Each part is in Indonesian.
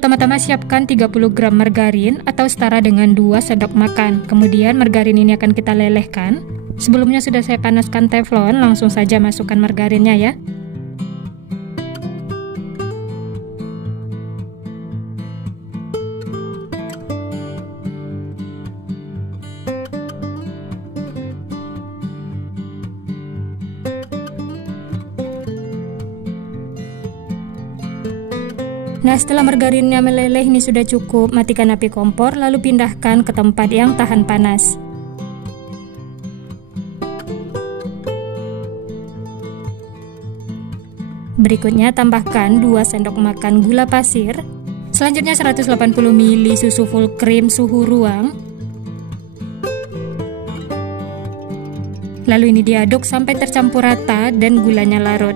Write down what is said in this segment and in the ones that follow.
pertama-tama siapkan 30 gram margarin atau setara dengan 2 sendok makan. Kemudian margarin ini akan kita lelehkan. Sebelumnya sudah saya panaskan teflon, langsung saja masukkan margarinnya ya. Nah, setelah margarinnya meleleh ini sudah cukup, matikan api kompor lalu pindahkan ke tempat yang tahan panas. Berikutnya tambahkan 2 sendok makan gula pasir. Selanjutnya 180 ml susu full cream suhu ruang. Lalu ini diaduk sampai tercampur rata dan gulanya larut.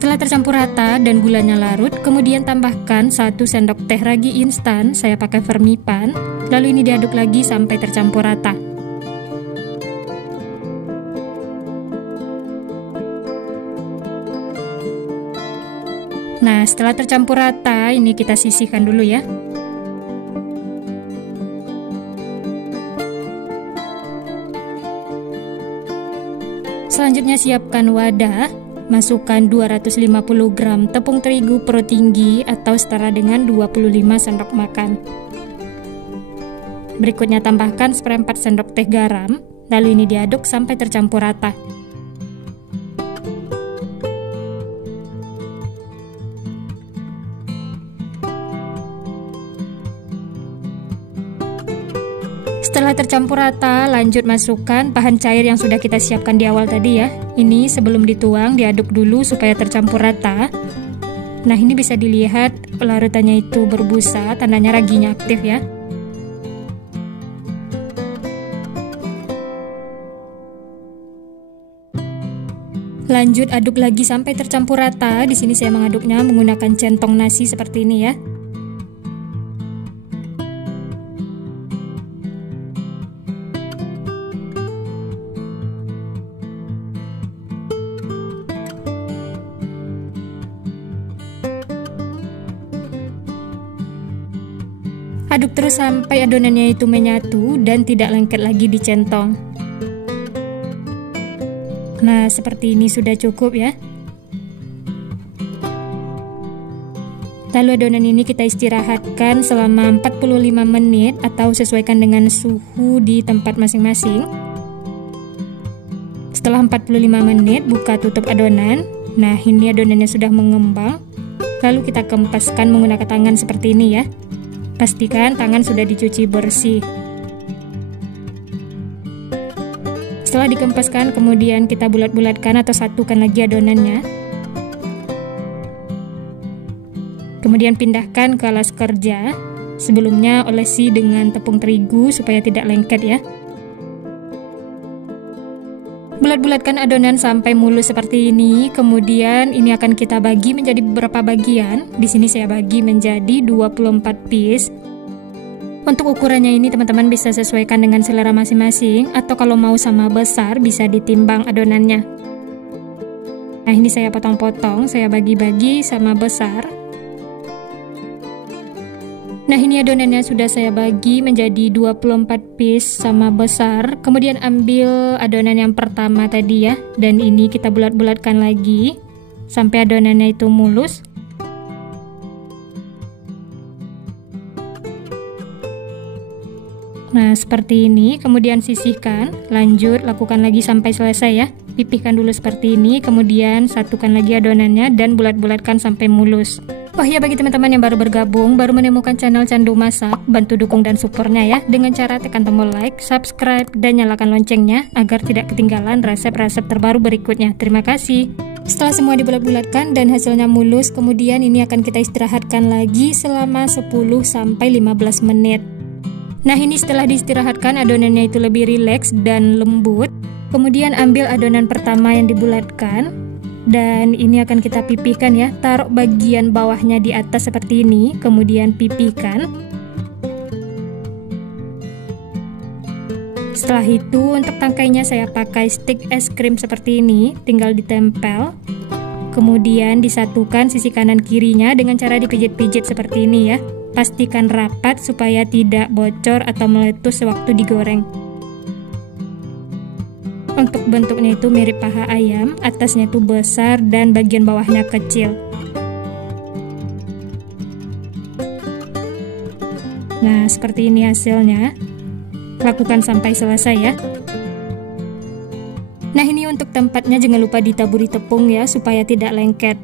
Setelah tercampur rata dan gulanya larut, kemudian tambahkan 1 sendok teh ragi instan, saya pakai Fermipan. Lalu ini diaduk lagi sampai tercampur rata. Nah, setelah tercampur rata, ini kita sisihkan dulu ya. Selanjutnya siapkan wadah. Masukkan 250 gram tepung terigu pro tinggi atau setara dengan 25 sendok makan. Berikutnya tambahkan seperempat sendok teh garam, lalu ini diaduk sampai tercampur rata. Setelah tercampur rata, lanjut masukkan bahan cair yang sudah kita siapkan di awal tadi ya. Ini sebelum dituang diaduk dulu supaya tercampur rata. Nah, ini bisa dilihat larutannya itu berbusa, tandanya raginya aktif ya. Lanjut aduk lagi sampai tercampur rata. Di sini saya mengaduknya menggunakan centong nasi seperti ini ya. Aduk terus sampai adonannya itu menyatu dan tidak lengket lagi di centong. Nah, seperti ini sudah cukup ya. Lalu adonan ini kita istirahatkan selama 45 menit atau sesuaikan dengan suhu di tempat masing-masing. Setelah 45 menit, buka tutup adonan. Nah, ini adonannya sudah mengembang. Lalu kita kempaskan menggunakan tangan seperti ini ya. Pastikan tangan sudah dicuci bersih. Setelah dikempaskan, kemudian kita bulat-bulatkan atau satukan lagi adonannya. Kemudian pindahkan ke alas kerja. Sebelumnya olesi dengan tepung terigu supaya tidak lengket ya. Bulat-bulatkan adonan sampai mulus seperti ini. Kemudian ini akan kita bagi menjadi beberapa bagian. Di sini saya bagi menjadi 24 piece. Untuk ukurannya ini teman-teman bisa sesuaikan dengan selera masing-masing, atau kalau mau sama besar bisa ditimbang adonannya. Nah, ini saya potong-potong, saya bagi-bagi sama besar. Nah, ini adonannya sudah saya bagi menjadi 24 piece sama besar. Kemudian ambil adonan yang pertama tadi ya, dan ini kita bulat-bulatkan lagi sampai adonannya itu mulus. Nah, seperti ini. Kemudian sisihkan. Lanjut lakukan lagi sampai selesai ya. Pipihkan dulu seperti ini, kemudian satukan lagi adonannya dan bulat-bulatkan sampai mulus. Oh ya, bagi teman-teman yang baru bergabung, baru menemukan channel Candu Masak, bantu dukung dan supportnya ya dengan cara tekan tombol like, subscribe, dan nyalakan loncengnya agar tidak ketinggalan resep-resep terbaru berikutnya. Terima kasih. Setelah semua dibulat-bulatkan dan hasilnya mulus, kemudian ini akan kita istirahatkan lagi selama 10-15 menit. Nah, ini setelah diistirahatkan adonannya itu lebih rileks dan lembut. Kemudian ambil adonan pertama yang dibulatkan dan ini akan kita pipihkan ya. Taruh bagian bawahnya di atas seperti ini, kemudian pipihkan. Setelah itu untuk tangkainya saya pakai stick es krim seperti ini, tinggal ditempel. Kemudian disatukan sisi kanan kirinya dengan cara dipijit-pijit seperti ini ya. Pastikan rapat supaya tidak bocor atau meletus sewaktu digoreng. Untuk bentuknya itu mirip paha ayam, atasnya itu besar dan bagian bawahnya kecil. Nah, seperti ini hasilnya. Lakukan sampai selesai ya. Nah, ini untuk tempatnya jangan lupa ditaburi tepung ya, supaya tidak lengket.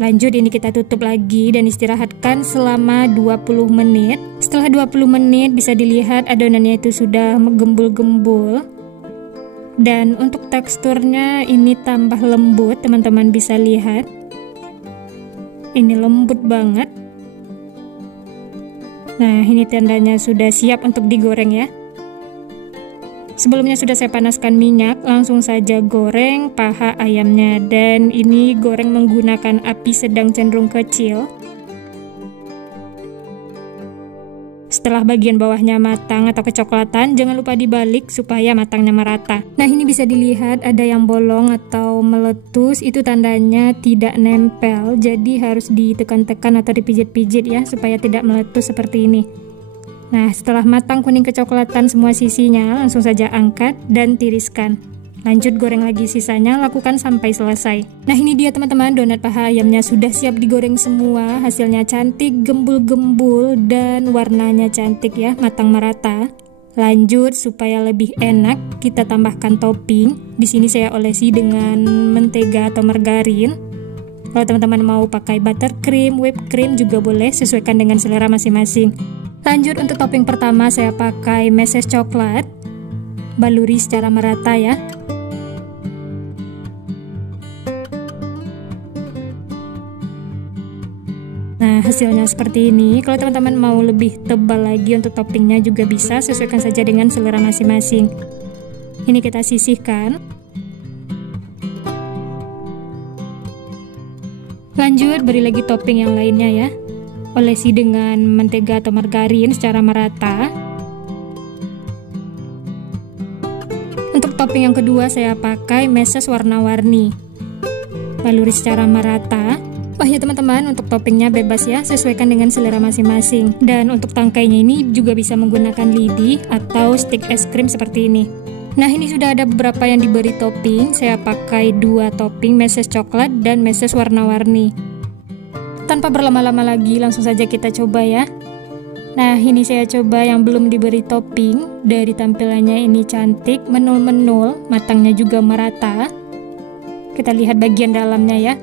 Lanjut, ini kita tutup lagi dan istirahatkan selama 20 menit. Setelah 20 menit bisa dilihat adonannya itu sudah menggembul-gembul. Dan untuk teksturnya ini tambah lembut, teman-teman bisa lihat. Ini lembut banget. Nah, ini tandanya sudah siap untuk digoreng ya. Sebelumnya sudah saya panaskan minyak, langsung saja goreng paha ayamnya. Dan ini goreng menggunakan api sedang cenderung kecil. Setelah bagian bawahnya matang atau kecoklatan, jangan lupa dibalik supaya matangnya merata. Nah, ini bisa dilihat ada yang bolong atau meletus, itu tandanya tidak nempel. Jadi harus ditekan-tekan atau dipijit-pijit ya, supaya tidak meletus seperti ini. Nah, setelah matang kuning kecoklatan semua sisinya, langsung saja angkat dan tiriskan. Lanjut goreng lagi sisanya, lakukan sampai selesai. Nah, ini dia teman-teman, donat paha ayamnya sudah siap digoreng semua. Hasilnya cantik, gembul-gembul, dan warnanya cantik ya, matang merata. Lanjut, supaya lebih enak, kita tambahkan topping. Di sini saya olesi dengan mentega atau margarin. Kalau teman-teman mau pakai buttercream, whipped cream juga boleh, sesuaikan dengan selera masing-masing. Lanjut, untuk topping pertama saya pakai meses coklat. Baluri secara merata ya. Nah, hasilnya seperti ini. Kalau teman-teman mau lebih tebal lagi untuk toppingnya juga bisa, sesuaikan saja dengan selera masing-masing. Ini kita sisihkan. Lanjut, beri lagi topping yang lainnya ya. Olesi dengan mentega atau margarin secara merata. Untuk topping yang kedua saya pakai meses warna-warni. Baluri secara merata. Wah ya teman-teman, untuk toppingnya bebas ya, sesuaikan dengan selera masing-masing. Dan untuk tangkainya ini juga bisa menggunakan lidi atau stick es krim seperti ini. Nah, ini sudah ada beberapa yang diberi topping. Saya pakai 2 topping, meses coklat dan meses warna-warni. Tanpa berlama-lama lagi, langsung saja kita coba ya. Nah, ini saya coba yang belum diberi topping. Dari tampilannya ini cantik, menul-menul, matangnya juga merata. Kita lihat bagian dalamnya ya.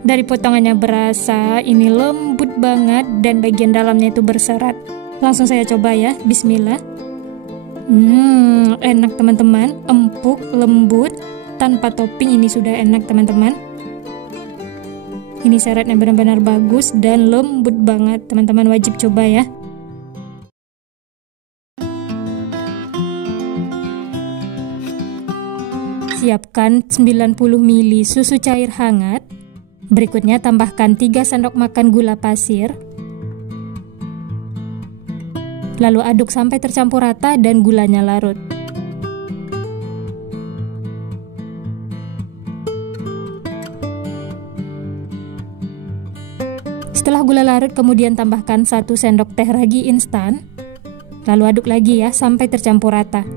Dari potongannya berasa, ini lembut banget dan bagian dalamnya itu berserat. Langsung saya coba ya, bismillah. Enak teman-teman, empuk, lembut, tanpa topping ini sudah enak teman-teman. Ini seratnya benar-benar bagus dan lembut banget, teman-teman wajib coba ya. Siapkan 90 ml susu cair hangat. Berikutnya tambahkan 3 sendok makan gula pasir. Lalu aduk sampai tercampur rata dan gulanya larut. Setelah gula larut, kemudian tambahkan 1 sendok teh ragi instan. Lalu aduk lagi ya sampai tercampur rata.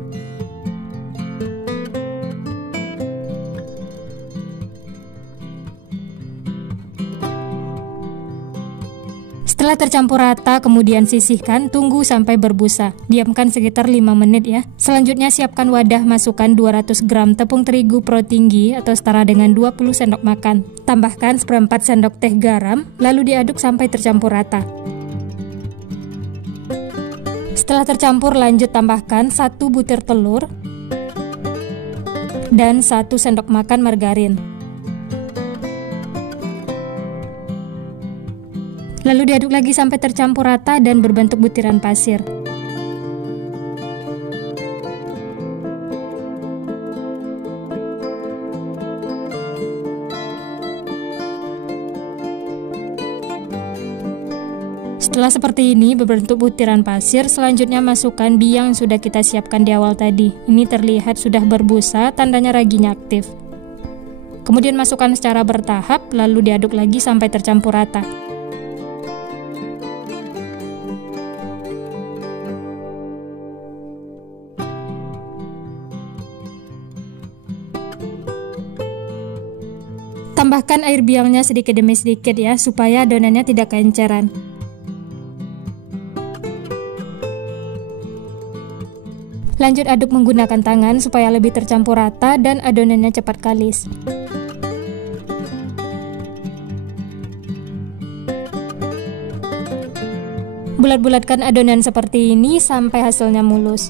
Setelah tercampur rata, kemudian sisihkan, tunggu sampai berbusa. Diamkan sekitar 5 menit ya. Selanjutnya siapkan wadah, masukkan 200 gram tepung terigu pro tinggi atau setara dengan 20 sendok makan. Tambahkan 1/4 sendok teh garam, lalu diaduk sampai tercampur rata. Setelah tercampur, lanjut tambahkan 1 butir telur dan 1 sendok makan margarin. Lalu diaduk lagi sampai tercampur rata dan berbentuk butiran pasir. Setelah seperti ini berbentuk butiran pasir, selanjutnya masukkan bee yang sudah kita siapkan di awal tadi. Ini terlihat sudah berbusa, tandanya raginya aktif. Kemudian masukkan secara bertahap, lalu diaduk lagi sampai tercampur rata. Tambahkan air biangnya sedikit demi sedikit ya, supaya adonannya tidak keenceran. Lanjut aduk menggunakan tangan supaya lebih tercampur rata dan adonannya cepat kalis. Bulat-bulatkan adonan seperti ini sampai hasilnya mulus.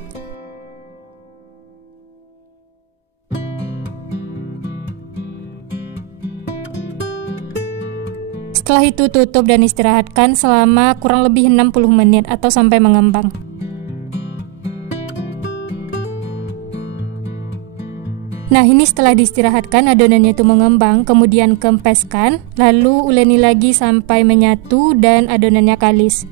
Setelah itu tutup dan istirahatkan selama kurang lebih 60 menit atau sampai mengembang. Nah, ini setelah diistirahatkan adonannya itu mengembang, kemudian kempeskan, lalu uleni lagi sampai menyatu dan adonannya kalis.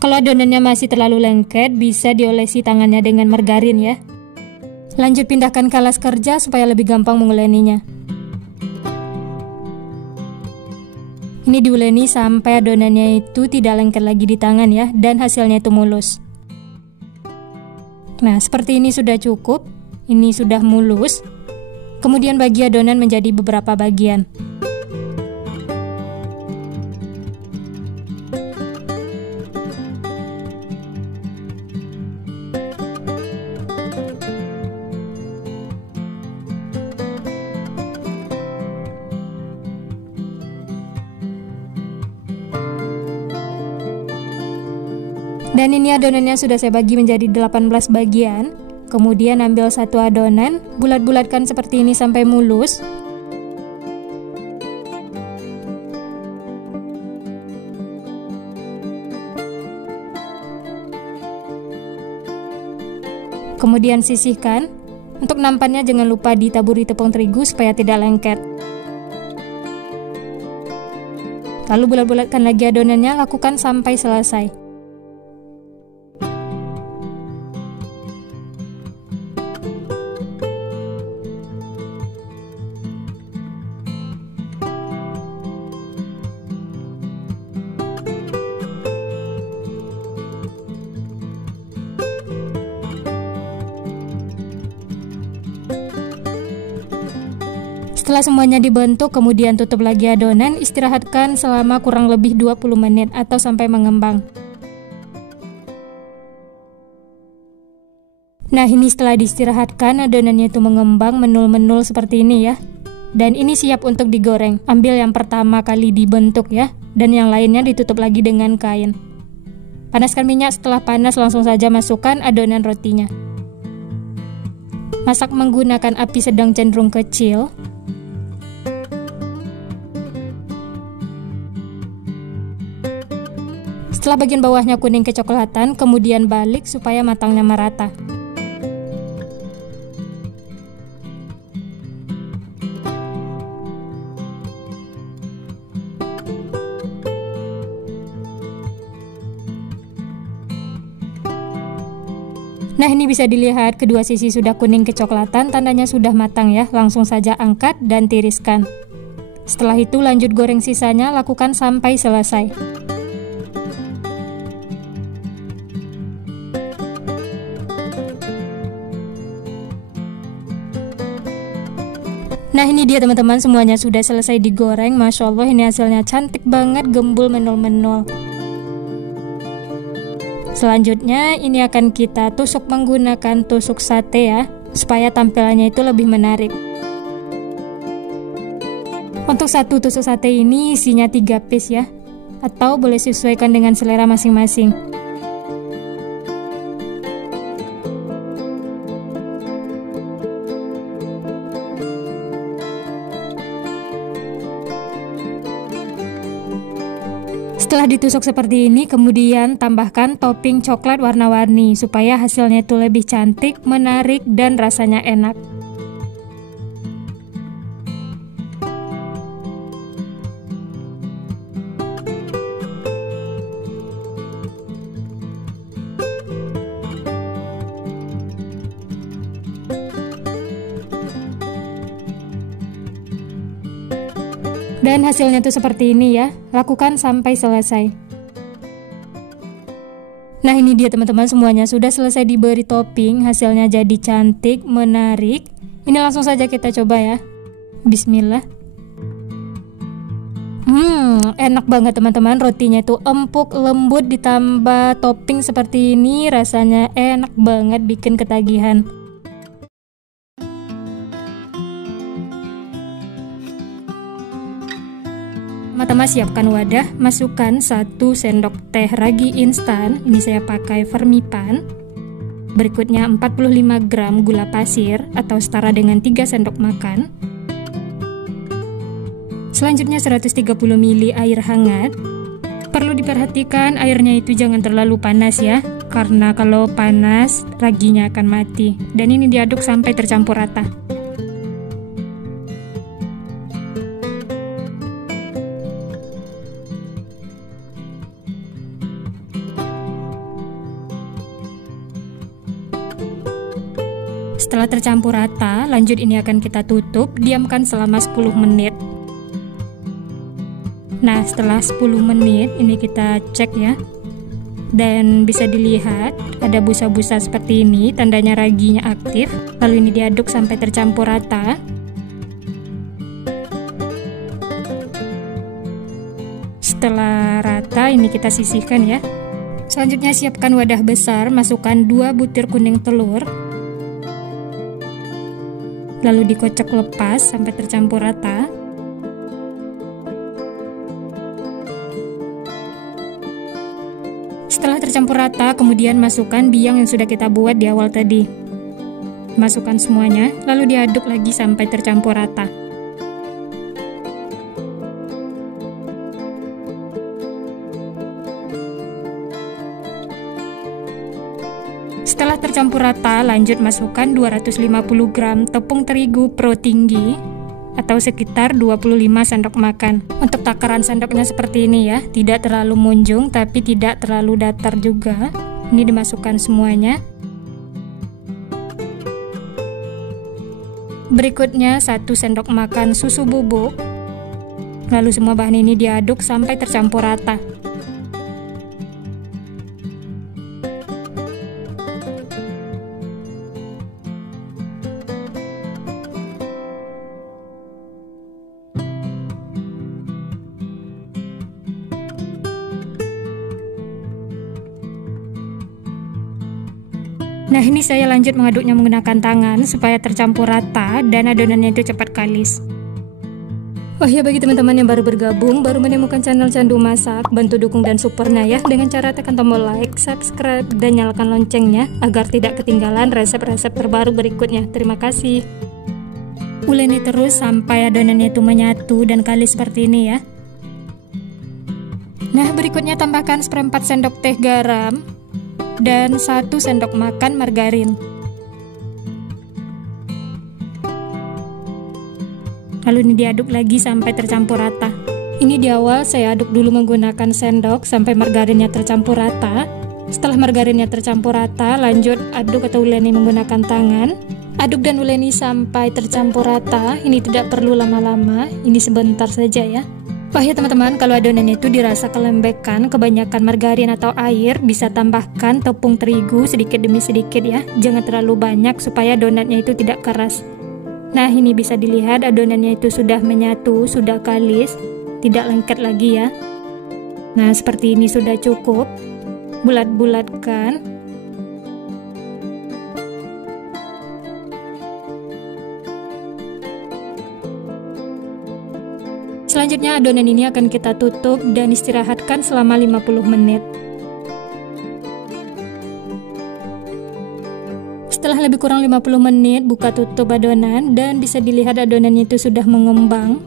Kalau adonannya masih terlalu lengket, bisa diolesi tangannya dengan margarin ya. Lanjut pindahkan ke alas kerja supaya lebih gampang menguleninya. Ini diuleni sampai adonannya itu tidak lengket lagi di tangan ya, dan hasilnya itu mulus. Nah, seperti ini sudah cukup. Ini sudah mulus. Kemudian bagi adonan menjadi beberapa bagian. Dan ini adonannya sudah saya bagi menjadi 18 bagian. Kemudian ambil satu adonan, bulat-bulatkan seperti ini sampai mulus. Kemudian sisihkan. Untuk nampannya jangan lupa ditaburi tepung terigu supaya tidak lengket. Lalu bulat-bulatkan lagi adonannya, lakukan sampai selesai. Setelah semuanya dibentuk, kemudian tutup lagi adonan, istirahatkan selama kurang lebih 20 menit atau sampai mengembang. Nah, ini setelah diistirahatkan, adonannya itu mengembang menul-menul seperti ini ya. Dan ini siap untuk digoreng. Ambil yang pertama kali dibentuk ya, dan yang lainnya ditutup lagi dengan kain. Panaskan minyak, setelah panas langsung saja masukkan adonan rotinya. Masak menggunakan api sedang cenderung kecil. Setelah bagian bawahnya kuning kecoklatan, kemudian balik supaya matangnya merata. Nah, ini bisa dilihat kedua sisi sudah kuning kecoklatan, tandanya sudah matang ya. Langsung saja angkat dan tiriskan. Setelah itu lanjut goreng sisanya, lakukan sampai selesai. Nah, ini dia teman-teman, semuanya sudah selesai digoreng. Masya Allah, ini hasilnya cantik banget, gembul menul-menul. Selanjutnya ini akan kita tusuk menggunakan tusuk sate ya, supaya tampilannya itu lebih menarik. Untuk satu tusuk sate ini isinya 3 piece ya, atau boleh sesuaikan dengan selera masing-masing. Setelah ditusuk seperti ini, kemudian tambahkan topping coklat warna-warni supaya hasilnya itu lebih cantik, menarik, dan rasanya enak. Dan hasilnya tuh seperti ini ya, lakukan sampai selesai. Nah ini dia teman-teman, semuanya sudah selesai diberi topping, hasilnya jadi cantik, menarik. Ini langsung saja kita coba ya. Bismillah. Enak banget teman-teman, rotinya itu empuk, lembut, ditambah topping seperti ini, rasanya enak banget, bikin ketagihan. Pertama siapkan wadah, masukkan 1 sendok teh ragi instan, ini saya pakai Fermipan. Berikutnya 45 gram gula pasir atau setara dengan 3 sendok makan. Selanjutnya 130 ml air hangat. Perlu diperhatikan airnya itu jangan terlalu panas ya, karena kalau panas raginya akan mati. Dan ini diaduk sampai tercampur rata. Setelah tercampur rata, lanjut ini akan kita tutup, diamkan selama 10 menit. Nah, setelah 10 menit ini kita cek ya. Dan bisa dilihat ada busa-busa seperti ini, tandanya raginya aktif. Lalu ini diaduk sampai tercampur rata. Setelah rata, ini kita sisihkan ya. Selanjutnya siapkan wadah besar, masukkan 2 butir kuning telur. Lalu dikocok lepas sampai tercampur rata. Setelah tercampur rata, kemudian masukkan biang yang sudah kita buat di awal tadi. Masukkan semuanya, lalu diaduk lagi sampai tercampur rata. Setelah tercampur rata, lanjut masukkan 250 gram tepung terigu pro tinggi atau sekitar 25 sendok makan. Untuk takaran sendoknya seperti ini ya, tidak terlalu munjung tapi tidak terlalu datar juga. Ini dimasukkan semuanya. Berikutnya 1 sendok makan susu bubuk. Lalu semua bahan ini diaduk sampai tercampur rata. Nah ini saya lanjut mengaduknya menggunakan tangan supaya tercampur rata dan adonannya itu cepat kalis. Oh ya, bagi teman-teman yang baru bergabung, baru menemukan channel Candu Masak, bantu dukung dan supportnya ya dengan cara tekan tombol like, subscribe, dan nyalakan loncengnya agar tidak ketinggalan resep-resep terbaru berikutnya. Terima kasih. Uleni terus sampai adonannya itu menyatu dan kalis seperti ini ya. Nah berikutnya tambahkan 1/4 sendok teh garam dan 1 sendok makan margarin. Lalu ini diaduk lagi sampai tercampur rata. Ini di awal saya aduk dulu menggunakan sendok sampai margarinnya tercampur rata. Setelah margarinnya tercampur rata, lanjut aduk atau uleni menggunakan tangan. Aduk dan uleni sampai tercampur rata. Ini tidak perlu lama-lama, ini sebentar saja ya. Wah ya teman-teman, kalau adonannya itu dirasa kelembekan, kebanyakan margarin atau air, bisa tambahkan tepung terigu sedikit demi sedikit ya. Jangan terlalu banyak supaya donatnya itu tidak keras. Nah ini bisa dilihat adonannya itu sudah menyatu, sudah kalis, tidak lengket lagi ya. Nah seperti ini sudah cukup. Bulat-bulatkan. Selanjutnya adonan ini akan kita tutup dan istirahatkan selama 50 menit. Setelah lebih kurang 50 menit, buka tutup adonan dan bisa dilihat adonannya itu sudah mengembang.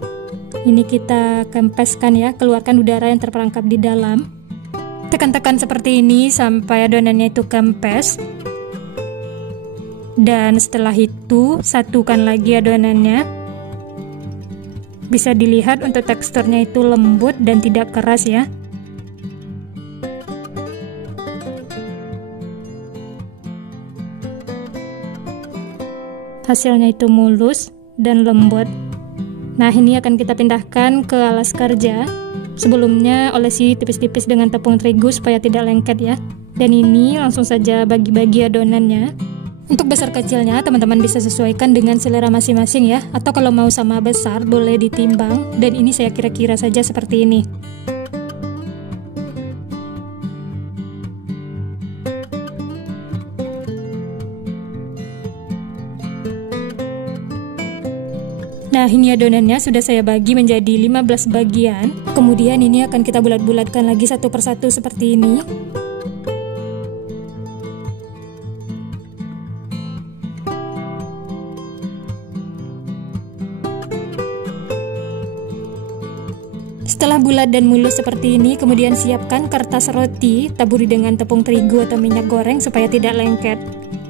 Ini kita kempeskan ya, keluarkan udara yang terperangkap di dalam. Tekan-tekan seperti ini sampai adonannya itu kempes. Dan setelah itu, satukan lagi adonannya. Bisa dilihat untuk teksturnya itu lembut dan tidak keras ya. Hasilnya itu mulus dan lembut. Nah, ini akan kita pindahkan ke alas kerja. Sebelumnya olesi tipis-tipis dengan tepung terigu supaya tidak lengket ya. Dan ini langsung saja bagi-bagi adonannya. Untuk besar kecilnya teman-teman bisa sesuaikan dengan selera masing-masing ya. Atau kalau mau sama besar boleh ditimbang. Dan ini saya kira-kira saja seperti ini. Nah, ini adonannya sudah saya bagi menjadi 15 bagian. Kemudian ini akan kita bulat-bulatkan lagi satu persatu seperti ini. Setelah bulat dan mulus seperti ini, kemudian siapkan kertas roti, taburi dengan tepung terigu atau minyak goreng supaya tidak lengket.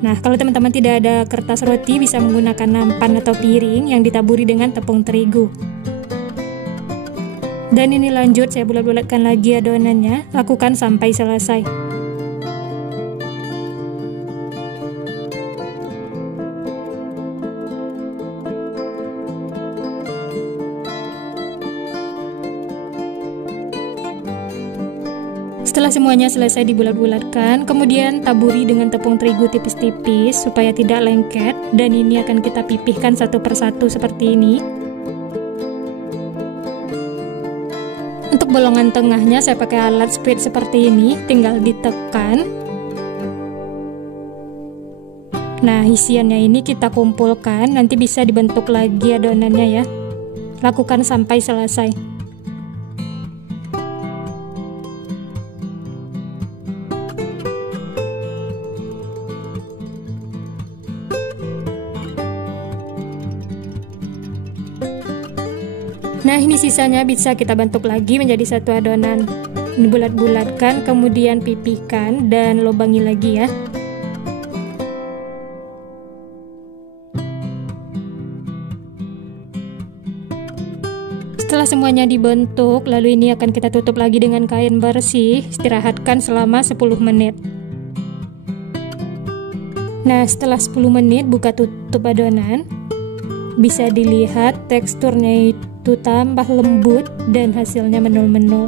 Nah, kalau teman-teman tidak ada kertas roti, bisa menggunakan nampan atau piring yang ditaburi dengan tepung terigu. Dan ini lanjut, saya bulat-bulatkan lagi adonannya, lakukan sampai selesai. Setelah semuanya selesai dibulat-bulatkan, kemudian taburi dengan tepung terigu tipis-tipis supaya tidak lengket, dan ini akan kita pipihkan satu persatu seperti ini. Untuk bolongan tengahnya saya pakai alat speed seperti ini, tinggal ditekan. Nah, isiannya ini kita kumpulkan, nanti bisa dibentuk lagi adonannya ya. Lakukan sampai selesai. Nah, ini sisanya bisa kita bentuk lagi menjadi satu adonan. Ini bulat-bulatkan, kemudian pipihkan dan lubangi lagi ya. Setelah semuanya dibentuk, lalu ini akan kita tutup lagi dengan kain bersih, istirahatkan selama 10 menit. Nah, setelah 10 menit buka tutup adonan. Bisa dilihat teksturnya itu tambah lembut dan hasilnya menul-menul.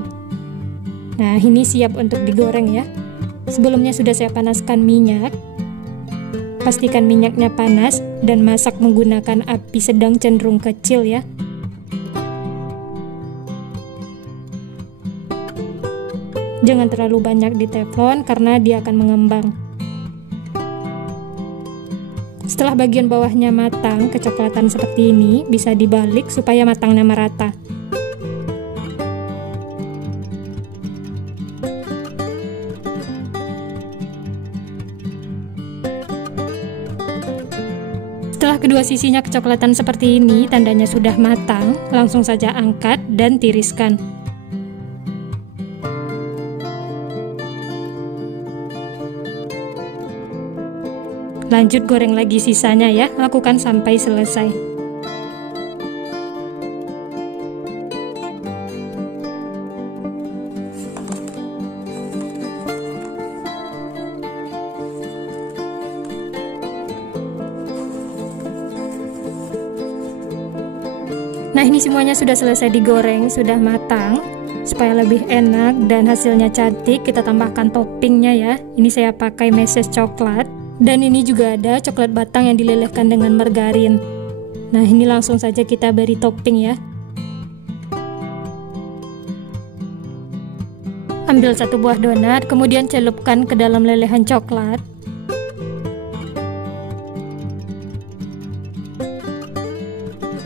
Nah, ini siap untuk digoreng ya. Sebelumnya sudah saya panaskan minyak. Pastikan minyaknya panas dan masak menggunakan api sedang cenderung kecil ya. Jangan terlalu banyak di teflon karena dia akan mengembang. Setelah bagian bawahnya matang, kecoklatan seperti ini, bisa dibalik supaya matangnya merata. Setelah kedua sisinya kecoklatan seperti ini, tandanya sudah matang, langsung saja angkat dan tiriskan. Lanjut goreng lagi sisanya ya, lakukan sampai selesai. Nah, ini semuanya sudah selesai digoreng, sudah matang. Supaya lebih enak dan hasilnya cantik, kita tambahkan toppingnya ya. Ini saya pakai meses coklat. Dan ini juga ada coklat batang yang dilelehkan dengan margarin. Nah, ini langsung saja kita beri topping ya. Ambil satu buah donat, kemudian celupkan ke dalam lelehan coklat.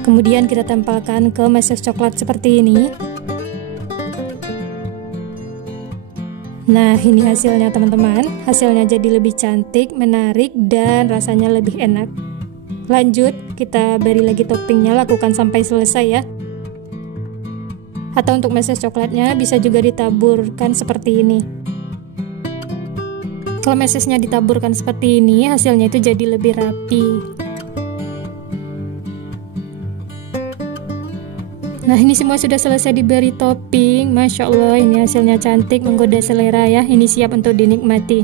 Kemudian kita tempelkan ke meses coklat seperti ini. Nah, ini hasilnya teman-teman. Hasilnya jadi lebih cantik, menarik, dan rasanya lebih enak. Lanjut, kita beri lagi toppingnya, lakukan sampai selesai ya. Atau untuk meses coklatnya bisa juga ditaburkan seperti ini. Kalau mesesnya ditaburkan seperti ini, hasilnya itu jadi lebih rapi. Nah, ini semua sudah selesai diberi topping. Masya Allah, ini hasilnya cantik, menggoda selera ya. Ini siap untuk dinikmati.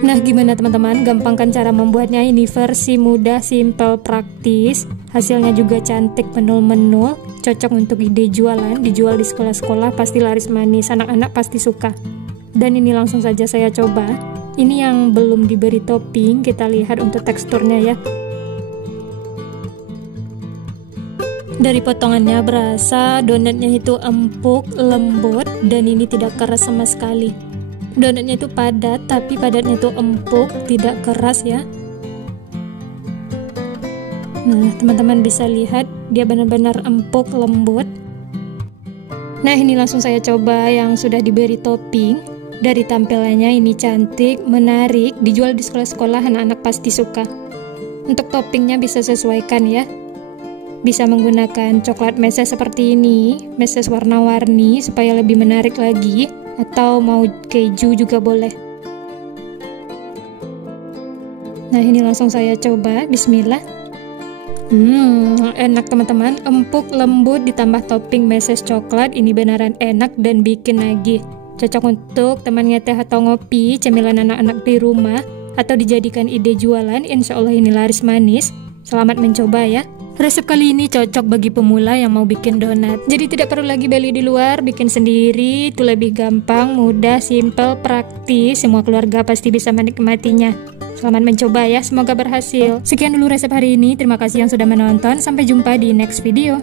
Nah, gimana teman-teman? Gampang kan cara membuatnya? Ini versi mudah, simple, praktis. Hasilnya juga cantik, menul-menul. Cocok untuk ide jualan, dijual di sekolah-sekolah, pasti laris manis. Anak-anak pasti suka. Dan ini langsung saja saya coba. Ini yang belum diberi topping, kita lihat untuk teksturnya ya. Dari potongannya berasa donatnya itu empuk, lembut, dan ini tidak keras sama sekali. Donatnya itu padat, tapi padatnya itu empuk, tidak keras ya. Nah, teman-teman bisa lihat dia benar-benar empuk, lembut. Nah, ini langsung saya coba yang sudah diberi topping. Dari tampilannya ini cantik, menarik, dijual di sekolah-sekolah, anak-anak pasti suka. Untuk toppingnya bisa sesuaikan ya. Bisa menggunakan coklat meses seperti ini, meses warna-warni supaya lebih menarik lagi. Atau mau keju juga boleh. Nah, ini langsung saya coba. Bismillah. Enak teman-teman. Empuk, lembut, ditambah topping meses coklat. Ini beneran enak dan bikin nagih. Cocok untuk teman ngeteh atau ngopi, cemilan anak-anak di rumah, atau dijadikan ide jualan. Insya Allah ini laris manis. Selamat mencoba ya. Resep kali ini cocok bagi pemula yang mau bikin donat. Jadi tidak perlu lagi beli di luar, bikin sendiri. Itu lebih gampang, mudah, simple, praktis. Semua keluarga pasti bisa menikmatinya. Selamat mencoba ya, semoga berhasil. Sekian dulu resep hari ini. Terima kasih yang sudah menonton. Sampai jumpa di next video.